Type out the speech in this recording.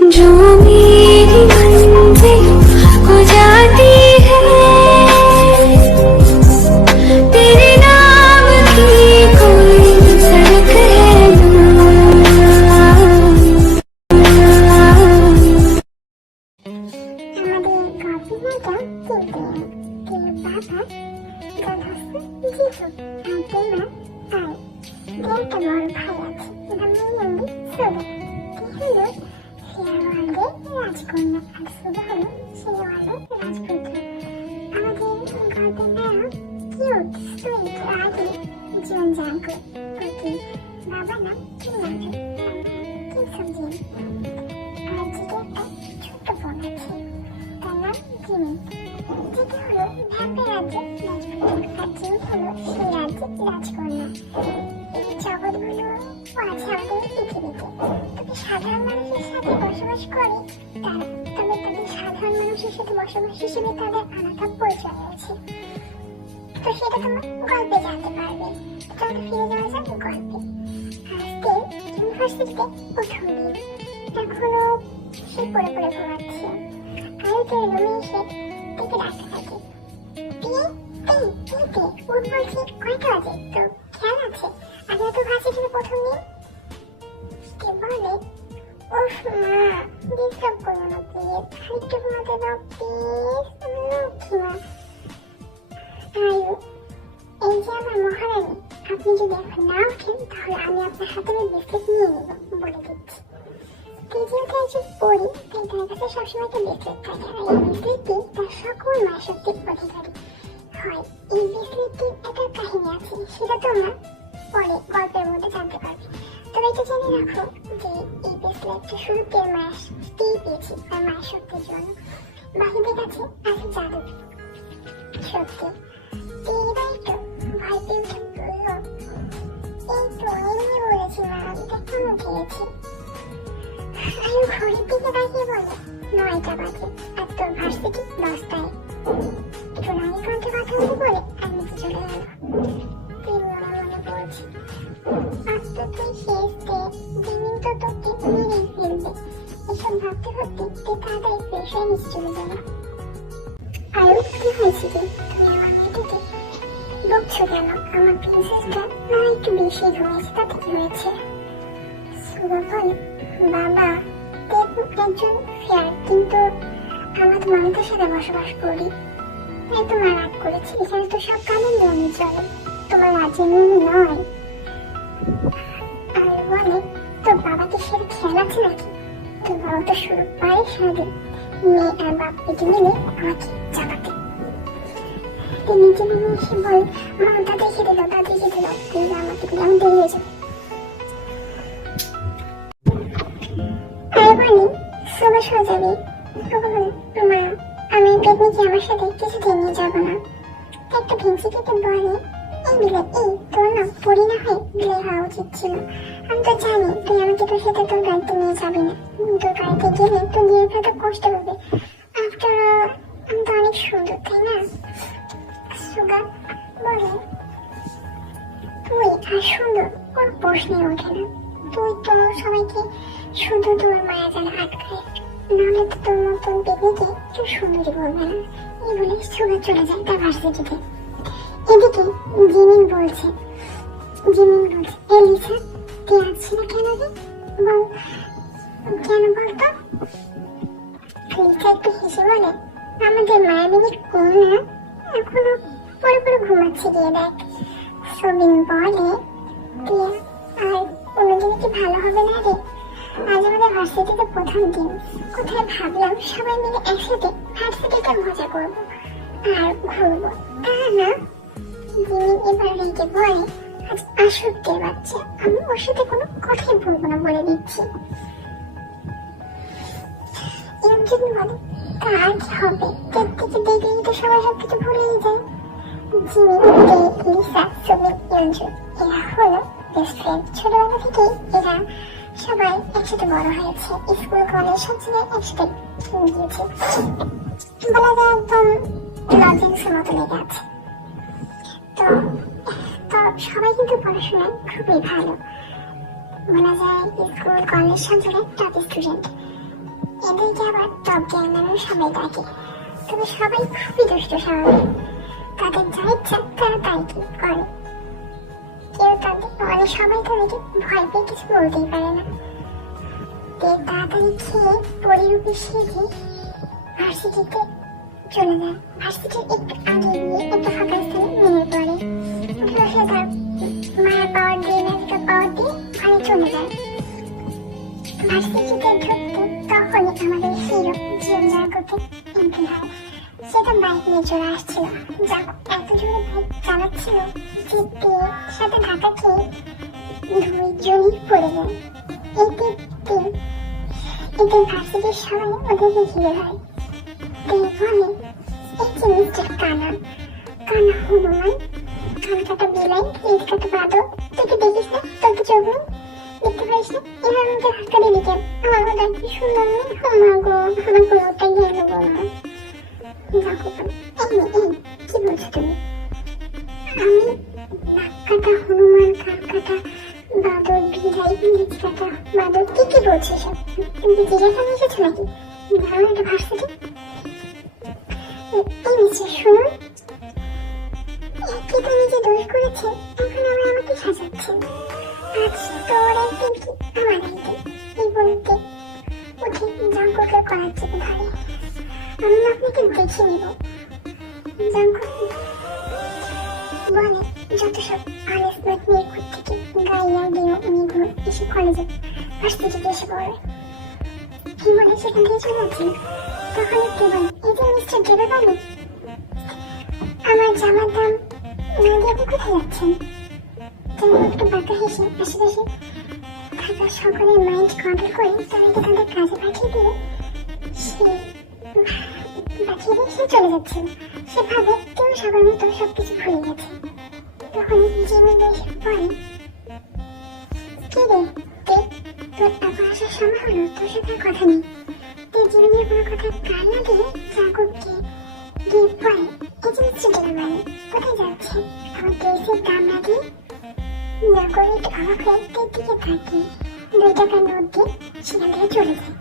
जो मेरी मंजिल हो जाती है तेरे नाम की कोई सड़क है ना। রাজকন্যা আর সুগা হলো সেই ওয়ার্ল্ডের রাজপুত্র। আমাদের গল্পের নায়ক কিউট সুইট রাগি জীবনযাপন করতে বাবার নাম কিংসবজি আর যেটা একটা ছোট্ট বোন আছে তার নাম জিমি, যেটা হলো ভ্যাম্পের রাজ্যের রাজপুত্র আর জিমি হলো সেই রাজ্যের রাজকন্যা। এই জগৎগুলো আছে আমাদের পৃথিবীতে, তবে সাধারণ মানুষের সাথে বসবাস করে তারা, তবে তাদের সাধারণ মানুষের সাথে বসবাস হিসেবে তাদের আলাদা পরিচয় আছে। তো সেটা তোমার গল্পে জানতে পারবে। চলো ফিরে যাওয়া যাক গল্পে। আজকে ইউনিভার্সিটিতে প্রথম দিন, এখনো সে পড়ে ঘুমাচ্ছে। আরো তো রুমে এসে দেখে ডাকতে থাকে, উঠ বলছি, কয়টা বাজে? তো খেয়াল আছে আগে তো ভার্সিটিতে প্রথম দিন। কে বলে, উফ মা, ডিস্টার্ব করো না প্লিজ, আরেকটু ঘুমাতে দাও প্লিজ, লক্ষ্মী মা। আয়ু, এই যে আমার মহারানী, আপনি যদি এখন না ওঠেন তাহলে আমি আপনার হাতের বিস্কুট নিয়ে নেব বলে দিচ্ছি। যেহেতু একজন পড়ি তাই তার কাছে সবসময় একটা বিস্কুট থাকে, আর এই বিস্কুটটি তার সকল মায়ের শক্তির অধিকারী হয়। এই বিস্কুটটির একটা কাহিনী আছে, সেটা তোমরা পরে গল্পের মধ্যে জানতে পারবে। তবে এটা জেনে রাখো যে এই ব্রেসলেটটা শুরুতে মায়ের পেয়েছি তার মায়ের শক্তির জন্য। বাকিদের কাছে আছে জাদু শক্তি। এইবার তো ভয় পেয়ে উঠে বলল, এই তো এমনি বলেছি মা, আমি তো এখন উঠে গেছি। আয়ু ঘড়ির দিকে তাকিয়ে বলে, 9টা বাজে আর তোর ভার্সিটি 10টায়। একটু নারী কণ্ঠে কথা বলে আর নিচে চলে গেল। তুই মনে বলছি আজকে তুই শেষ ডে, জিমিন তো তোকে মেরেই ফেলবে। এসব ভাবতে ভাবতে তুই তাড়াতাড়ি ফ্রেশ হয়ে নিচে চলে যাবে। আয়ু, কি হয়েছে কি? তুমি আমার মেয়েটিকে বকছো কেন? আমার প্রিন্সেসটা না একটু বেশি ঘুমিয়েছে, তাতে কি হয়েছে? সুগা বলে, বাবা দেব একজন ফেয়ার, কিন্তু আমরা তো মানুষের সাথে বসবাস করি, তাই তোমার রাগ করেছি। এখানে তো সব কাজের নিয়মে চলে, তোমার রাজ্যের নিয়ম নয়। আর বলে, তোর বাবাকে সেটা খেয়াল আছে নাকি? তোর বাবা তো শুরু পারে সারাদিন মেয়ে আর বাপ পেটে মিলে আমাকে চাপাতে। নিচে নেমে এসে বলে, আমার তাদের খেতে দাও, তাদের খেতে দাও, প্লিজ আমাকে দিলে আমি দেরি হয়ে যাবে। আর বলে, সুগা সোজাবে। সুগা বলে, মা আমি পেটনিকে আমার সাথে কিছুতেই নিয়ে যাবো না। একটা ভেঙচি কেটে বলে, এই বিলে, এই তোর না পড়ি না হয় বিলে হওয়া উচিত ছিল। আমি তো জানি তুই আমাকে তোর সাথে তোর গাড়িতে নিয়ে যাবি না, তোর গাড়িতে গেলে তোর নিয়ে ফেলতে কষ্ট হবে। আফটার অল আমি তো অনেক সুন্দর, তাই না? সুগা বলে, তুই আর সুন্দর কোনো প্রশ্নই ওঠে না। তুই তো সবাইকে শুধু তোর মায়া জানা আটকায়, নাহলে তো তোর মতন পেটনিকে কেউ সুন্দরী বলবে না। এই বলে সুগা চলে যায় তার ভার্সিটিতে। এদিকে জিমিন বলছে, লিসা তুই আসছি না কেন রে? বল, কেন বলতো? লিসা একটু হেসে বলে, আমাদের মায়াবিনী কন্যা এখনো পরে ঘুমাচ্ছে, গিয়ে দেখ। সবিন বলে, তুই আর কোনোদিনই কি ভালো হবে না রে? আজ আমাদের ভার্সিটিতে প্রথম দিন, কোথায় ভাবলাম সবাই মিলে একসাথে ভার্সিটিতে মজা করবো আর ঘুরবো, তা না। জিমিন এবার রেগে বলে, আজ আসুকের বাচ্চা, আমি ওর সাথে কোনো কথাই বলবো না বলে দিচ্ছি। ইয়ামজিন বলে, তার কি হবে? থেকে দেখলেই তো সবাই সবকিছু ভুলেই যায়। জিমিন, লিসা, সুমিন, ইয়ামজুন এরা হলো বেস্ট ফ্রেন্ড। ছোটবেলা থেকেই এরা সবাই একসাথে বড় হয়েছে, স্কুল কলেজ সব জায়গায় একসাথে গিয়েছে, বলা যায় একদম লজেন্সের মতো লেগে আছে। তো সবাই কিন্তু পড়াশোনায় খুবই ভালো, বলা যায় স্কুল কলেজ সব জায়গায় টপ স্টুডেন্ট। এদেরকে আবার টপ গ্যাং নামেও সবাই ডাকে। তবে সবাই খুবই দুষ্ট স্বভাবের, তাদের যা ইচ্ছা তারা তাই কি করে। কেউ তাদের মানে সবাই তাদেরকে ভয় পেয়ে কিছু বলতেই পারে না। তে তাড়াতাড়ি খেয়ে পরিরূপে সেজে ভার্সিটিতে চলে যায়। ভার্সিটির একটু আগে গিয়ে একটা ফাঁকা স্থানে নেমে পড়ে। সে তার মায়ের পাওয়ার দিয়ে ম্যাজিক্যাল পাওয়ার দিয়ে ওখানে চলে যায়। ভার্সিটিতে ঢুকতে তখনই আমাদের হিরো জিওন জাঙ্কুকে এন্ট্রি হয়। সেটা বাইক নিয়ে চলে আসছিল। জাঙ্কুক এত জোরে বাইক চালাচ্ছিল যে তের সাথে ধাক্কা খেয়ে দুইজনই পড়ে যায়। এতে ভার্সিটির সবাই ওদেরকে ঘিরে হয়। তে বলে, এই যে মিস্টার কানা হনুমান, কানা কাটা বিলাই, লেজ কাটা বাদর, তুই কি দেখিস না? তোর কি চোখ নেই? দেখতে পারিস না? এবার আমাকে ধাক্কা দিলি কেন? আমার কথা কি সুন্দর নেই? মা গো, আমার কোনোটা গেল গো মা। জাঙ্কুক বলে, এই কি বলছো তুমি? আমি নাক কাটা হনুমান, কান কাটা বাদর, বিলাই, লেজ কাটা বাদর, কি বলছো সব? তুমি কি চিড়িয়াখানা এসেছো নাকি? ধরো একটা ভার্সিটি। এই মিস্টার শুনুন, কি তো নিজে দোষ করেছে, এখন আবার আমাকে সাজাচ্ছেন। আজ তোর একদিন কি আমার একদিন, এই বলতে উঠে জাঙ্কুকের কলার চেপে ধরে। আমি আপনাকে দেখে নিব। জাঙ্কুক বলে, যত সব আলেসমেট মেয়ের থেকে গাইয়া গেও মেয়েগুলো এসে কলেজে ভার্সিটিতে এসে পড়ে। কি বলে সেখান থেকে চলে যাচ্ছেন। তখন একটু বলে, এই যে মিস্টার ডেবে বাবু, আমার জামার দাম না দিয়ে আপনি কোথায় যাচ্ছেন? একটু বাঁকা হেসে আশেপাশে থাকা সকলের মাইন্ড কন্ট্রোল করে তাদেরকে তাদের কাজে পাঠিয়ে দিয়ে সে চলে যাচ্ছে। সে ভাবে কেউ সবার মতো সবকিছু ভুলে গেছে। তখন জিমি বেশ বলে, কি রে তে, তোর এখন আসার সময় হলো, তোর সাথে কথা নেই। তে জিমির কোনো কথা কান না দিয়ে জাঙ্কুককে গিয়ে পড়ে, এই যে মিস্টার ডেলাভারি কোথায় যাচ্ছে? আমার ড্রেসের দাম না দিয়ে জাঙ্কুক একটু অবাক হয়ে তের দিকে তাকিয়ে 2 টাকার নোট দিয়ে সেখান থেকে চলে যায়।